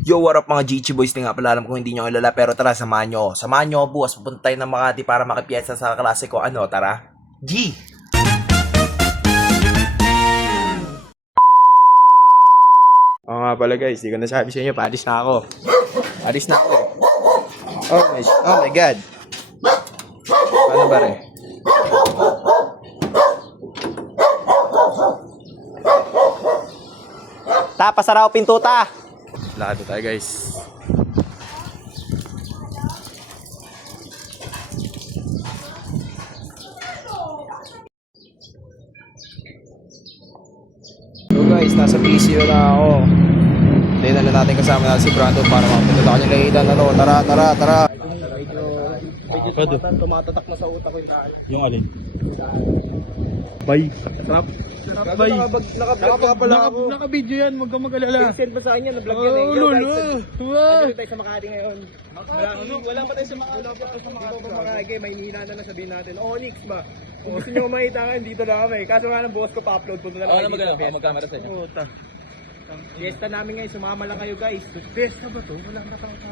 Yo, what up mga GG boys? Di nga pala alam kung hindi nyo kilala pero tara, samahan nyo. Samahan nyo bukas, pupunta tayo ng Makati para makipiyesa sa klase ko. Ano, tara? G! Oo nga pala guys, di ko nasabi sa inyo, paalis na ako. Paalis na ako. Oh my god. Ano ba rin? Pasara ko pintuta. Lakad tayo guys. So guys, nasa PCO na ako. Hindi na natin kasama na si Brando para makapunta tayo ng Laidan. Ano, tara. Pwede. Tumatatak na sa utak ko Yung alin? Bye. Trap. Bye. Naka-video yan, huwag kang mag-alala. Send ba sa akin yan? Na-vlog yan eh. Yo guys, nandito tayo sa Makati ngayon. Wala pa tayo sa Makati. Makati, may hina na sabihin natin. Onyx ba? Kung gusto nyo makita nga, dito na kami. Kaso nga ng boss ko pa-upload. Punta na lang kayo dito. Mag-camera sa inyo. Fiesta namin ngayon, sumama lang kayo guys. Fiesta ba to? Walang nakakita.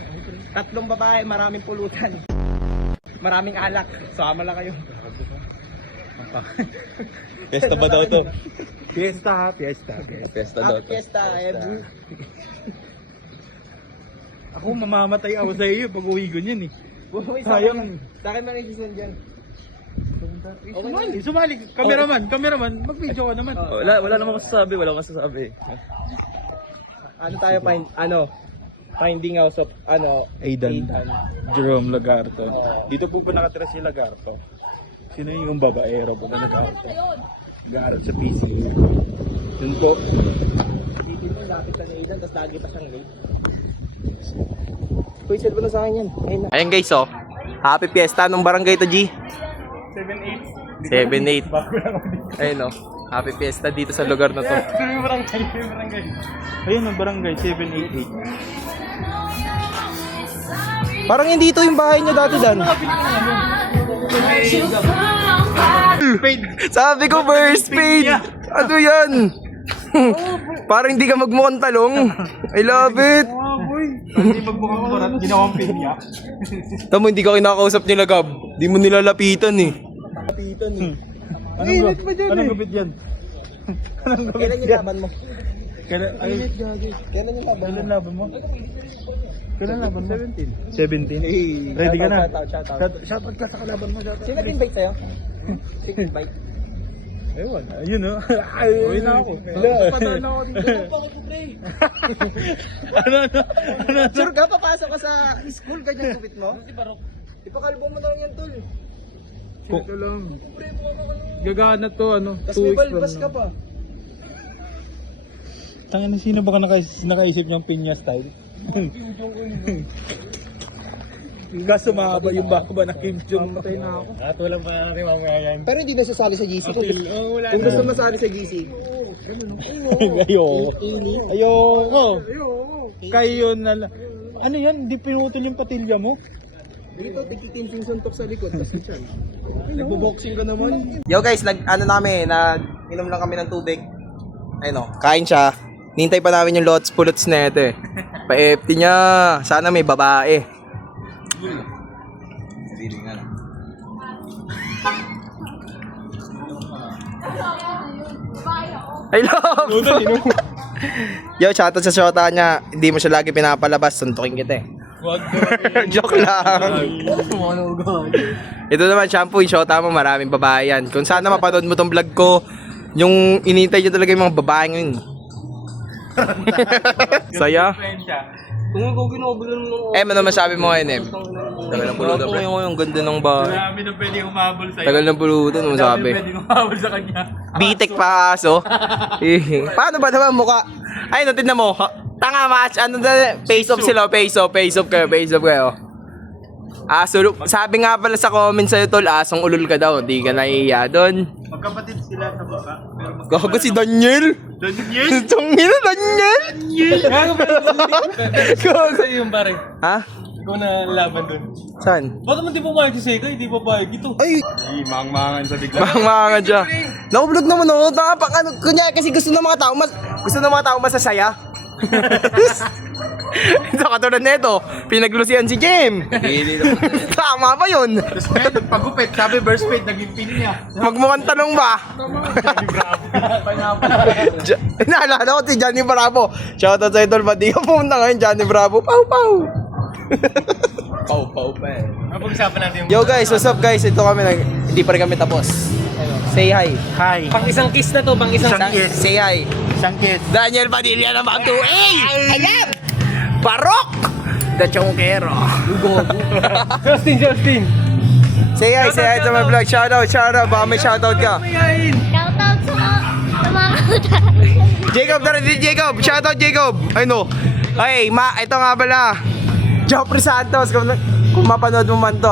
Tatlong babae, maraming pulutan. Maraming alak. Sumama lang kayo. Fiesta ba daw to? Fiesta ha, fiesta. Fiesta daw to. Fiesta, Ako mamamatay ako sa iyo pag uwi ko niyan eh. sayang. Sa akin man isisend dyan. Sumali. Cameraman, mag-video ka naman. Wala namang masasabi, Ano tayo finding out of Aidan. Jerome Lagarto. Dito po nakatira si Lagarto. Sino yung babaero po na Lagarto? Lagarto sa PC. Yun po. Dito mo lapit na Aidan, tapos lagi pa siyang late. Kuy, send mo na sa akin yan. Ayan guys, oh. Happy Fiesta nung barangay to G. 7-8. Ayun, oh. Happy Fiesta dito sa lugar na to. Barangay. Ayun ang barangay 788. Parang hindi ito yung bahay niya dati Dan. Sabi ko first paid. Ano yan? Parang hindi ka magmukhang talong. I love it. Hindi magbukhang barat, ginawang pinya. Tamo, hindi ka kinakausap nila Gab. Di mo nilalapitan eh. Anong gupit yan? Kailan yung laban mo? Kailan laban mo? 17. Ready ka na? Shoutout ka sa kalaban mo. Sino nag-invite sa'yo? Sino invite? Ewan, ayun o. Uwi na ako. Pataan ako dito. Ano? Sure ka, papasok ka sa school, ganyan kupit mo? Ipakalbo mo daw yan, tol. Ito lang. Gagana to, Tapos may balbas ka pa. Tangin na sino baka nakaisip niyang pinya style? Kaso mahaba yung bako ba na Kim Jong? Patay na ako. At walang pa natin mamaya yan. Pero hindi nasasali sa GC. Wala Kung gusto masali sa GC. Ayoko. Kayo na lang. Ano yan? Hindi pinutol yung patilya mo? Dito, tikitin yung suntok sa likod. Tapos siya. Nagbo-boxing ka naman. Yo guys, nag-inom lang kami ng tubig. Ayun oh, kain siya. Nintay pa namin yung lots pulots na ito eh. Pa-empty niya. Sana may babae. I love! Yo, shoutout sa shota niya. Hindi mo siya lagi pinapalabas. Suntukin kita eh. Joke lang. Ito naman, shampoo, yung shota mo, maraming babae yan. Kung sana mapanood mo tong vlog ko, yung inintay nyo talaga yung mga babae ngayon. Saya? Kung ako ginobulan mo. Ano naman sabi mo ngayon, Tagal ng bulutan, pre. Yung ganda ng bahay. Marami na pwede humabol sa'yo. Tagal ng bulutan, ano sabi? Pwede humabol sa kanya. Bitek pa aso. Paano ba naman mukha? Ay, natin na mo. Tanga match. Ano na? Face off sila. Face off kayo. Sabi nga pala sa comment sa'yo, tol, asong ulol ka daw. Di ka naiiya doon. Magkapatid sila sa baba. Gago si Daniel. Daniel? Tangina, Daniel. Gago sa'yo yung pare. Ha? Ikaw na laban doon. Saan? Ba't naman di pa payag si Sega? Hindi pa payag ito. Ay, Mang-mangan sa bigla. Mangan siya. Naku-vlog naman oh. Kunyari kasi gusto ng mga tao masasaya. Ito katulad nito, pinaglusihan si Jem. Tama ba yun? Tapos ngayon, pagupit, sabi burst fade, naging pin niya. Magmukhang tanong ba? Naalala ko si Johnny Bravo. Shoutout sa idol, ba't di ka pumunta ngayon, Johnny Bravo? Pau, pau. Pau pa eh. Mapag-usapan natin yung... Yo guys, what's up guys? Ito kami, hindi pa rin kami tapos. Say hi. Hi. Pang isang kiss na to, pang isang kiss. Say hi. Isang kiss. Daniel Padilla naman to. Ayan! Barok! The Chongkero. Justin! Say hi sa my vlog. Shoutout. Baka may shoutout ka. Shoutout sa mga kautan. Jacob, tara din Jacob. Shoutout Jacob. Ay no. Ay, ito nga pala. Jopri Santos. Kung mapanood mo man to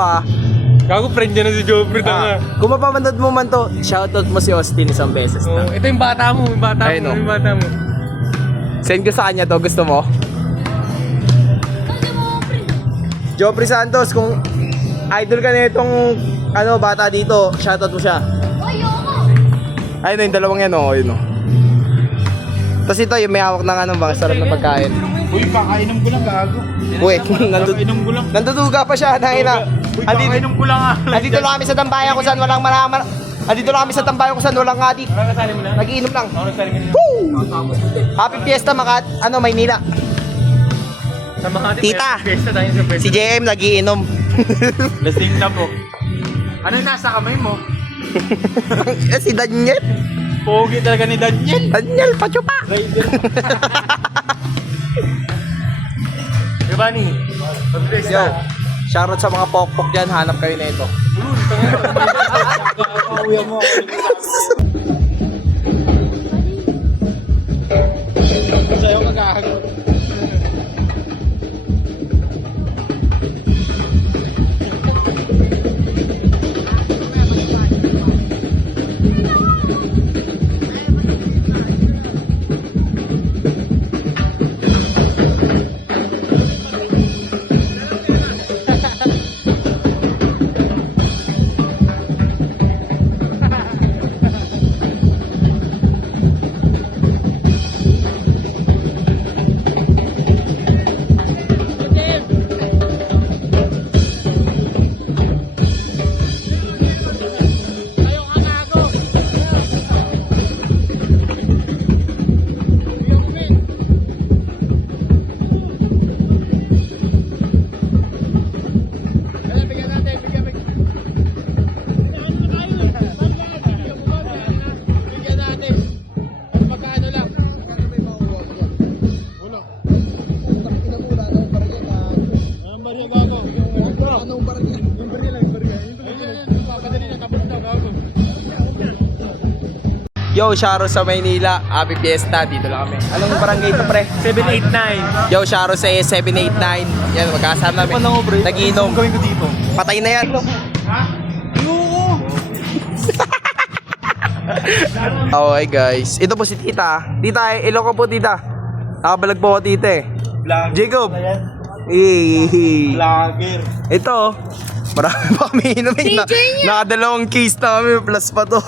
Gago, friend niya na si Jopri kung mapapanood mo man to, shoutout mo si Austin isang beses na. Ito yung bata mo, Ay, no. yung bata mo. Send ko sa kanya to. Gusto mo? Jopri Santos, kung idol ka na itong bata dito, shoutout mo siya. Oy, ako. Ayun yung dalawang yan yun Tapos ito yung may hawak ng bang sarap na pagkain. Uy, pakainom ko lang gago. Wait, Pakainom ko lang. nanduduga pa siya, nahina. Uy, pakainom ko lang Andito lang kami sa tambayan kung saan walang malaman. Andito lang kami sa tambayan kung saan walang adik. Nakasali mo na? Nagiinom lang. Ako nagsali mo na. Woo! Happy Fiesta Maynila. Sa Makati, Tita. Fiesta tayo sa Fiesta. Si JM nagiinom. Lasing na po. Ano yung nasa kamay mo? Si Daniel. Pogi talaga ni Daniel. Daniel, pachupa. Diba ni? Yo, shoutout sa mga pokpok dyan. Hanap kayo na ito. Sa'yo magkakagot. Yo, Sharo sa Maynila. Happy Fiesta. Dito lang kami. Anong barangay ito, pre? 789. Yo, Sharo sa 789. Yan, magkasama namin. Nagiinom. Gawin ko dito. Patay na yan. Okay guys. Ito po si Tita. Tita, ilong ko po Tita. Nakabalag po ako Tita eh. Jacob. Vlogger. Ito. Marami pa kami inumin. Nakadalawang case na kami. Plus pa to.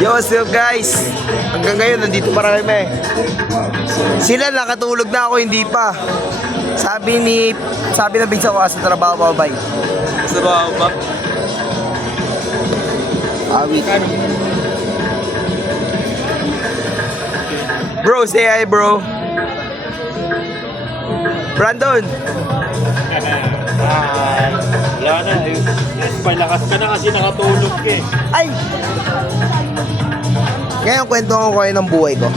Yo, what's up guys? Hanggang ngayon, nandito pa rin kami. Sila nakatulog na ako, hindi pa. Sabi na Bigsa ko, sa trabaho pa, bye. Trabaho ba? Awit. Bro, say hi, bro. Brandon. Wala na. Yes, malakas ka na kasi nakatulog ka eh. Ay! Ngayon, kwento ko kayo ng buhay ko.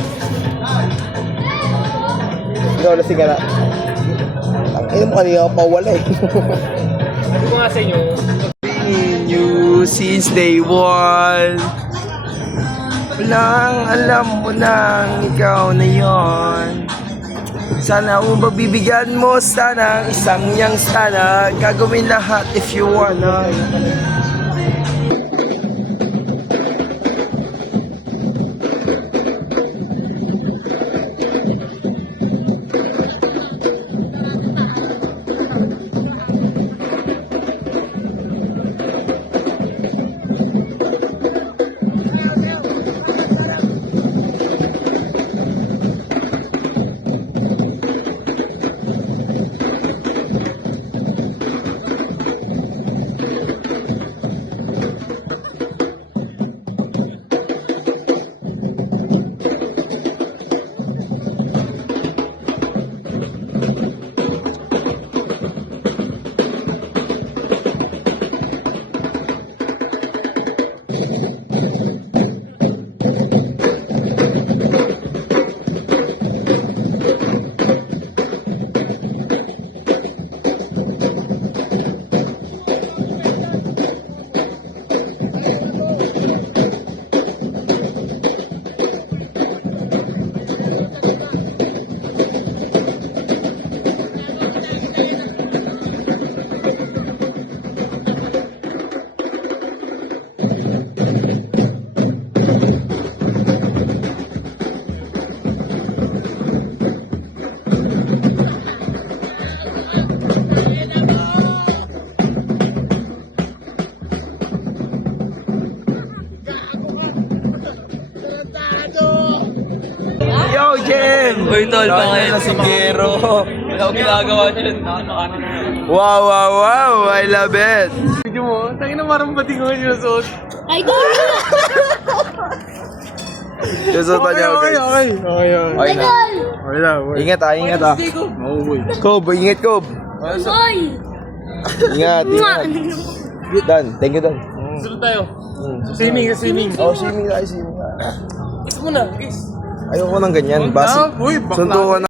Ikaw, lasing ka na. Ang ina mo kanina pa wala eh. Sabi ko nga sa inyo, You since day one. Walang alam mo nang ikaw na yon. Sana kung pagbibigyan mo sana isang yang sana. Gagawin lahat if you wanna. Yo, Jem! Uy, tol, Lalo bakit? na si Gero. wala akong ginagawa dyan. Wow, wow, wow! I love it! Video mo, tangin na parang bating ko yung suot. Idol! Susutan niya ako, guys. Okay na. Idol! Okay na. Ingat ingat ah. Mauwi. Kob, ingat Kob. Boy! Ingat, ingat. Dan, thank you Dan. Sunod tayo. Swimming. Oh, swimming tayo, swimming. Kiss mo na, kiss. Ayoko ng ganyan. Basi. Uy, bakla. Suntukan